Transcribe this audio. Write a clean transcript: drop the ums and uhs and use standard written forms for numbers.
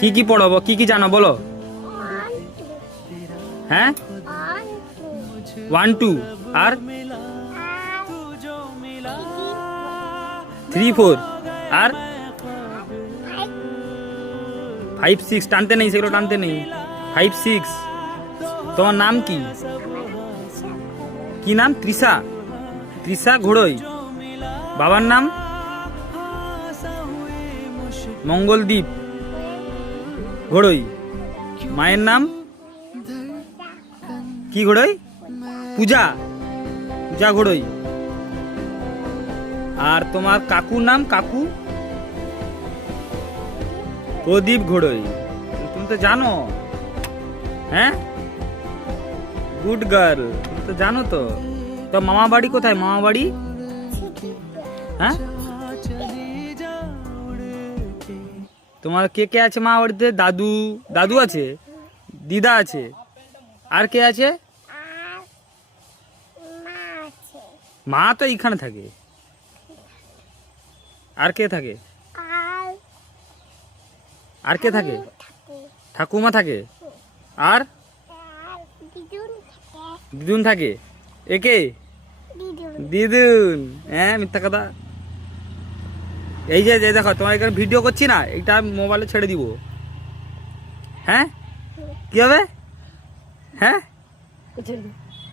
কি পড়াবো, কি জানো বলো? হ্যাঁ, 1 2 আর 3 4 আর 5 6 টানতে নেই, সেগুলো টানতে নেই। 5 6। তোমার নাম কি? কি নাম? তৃষা। তৃষা ঘোড়ই। বাবার নাম? মঙ্গলদীপ ঘোড়ই। মায়ের নাম কি ঘোড়ই? পূজা। পূজা ঘোড়ই। আর তোমার কাকুর নাম? কাকু প্রদীপ ঘোড়ই। তুমি তো জানো। হ্যাঁ, গুড গার্ল, তুমি তো জানো তো। তো মামা বাড়ি কোথায়? মামা বাড়ি? হ্যাঁ, তোমার কে আছে মামা বাড়িতে? দাদু দাদু আছে, দিদা আছে, আর কে আছে? মা তো এইখানে থাকে। আর কে থাকে? আর কে থাকে? ঠাকুমা থাকে। আর দিদুন থাকে। একে দিদুন? হ্যাঁ, মিথ্যা কথা। এই যে দেখো, তোমার এখানে ভিডিও করছি না, এটা মোবাইলে ছেড়ে দিব। হ্যাঁ, কি হবে? হ্যাঁ।